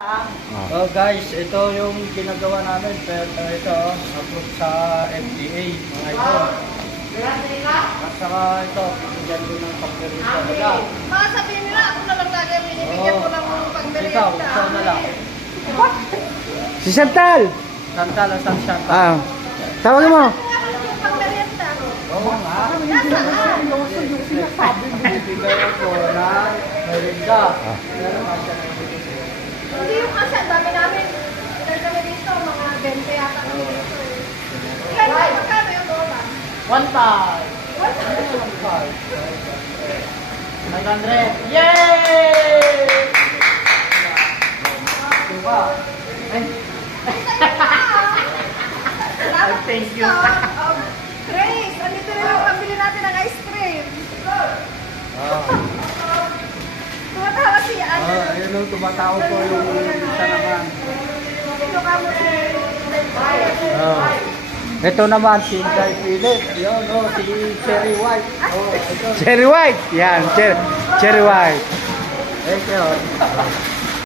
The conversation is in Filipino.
Oh guys, ito yung ginagawa namin. Pero ito, approved sa FDA, mga idol. At saka ito, pinigyan ko ng pagmerienda nila. Mga sabihin nila, ako na lang lagi ang binibigyan ko ng pagmerienda. Ikaw na lang. Si Chantal! Chantal, asan Chantal? Ah, tawagin mo. Yung pagmerienda. Oo nga. Nasaan? Bibigay ako ng merienda. Hindi yung kasi, ang dami namin. Ilan kami dito, mga 20 yata kami dito. Ilan ba? Magkano yung dola? 1,500. 500. Yay! Diba? Ay, thank you. Grace, andito rin yung pambili natin ng ice cream. Tumatawa si Ana. Ayun ang tumatawa po yung isa naman. Ito ka mo si Ito naman si Inday Philip. Yun, si Cherry White. Ito. Cherry White. Yan, Cherry White. Thank you.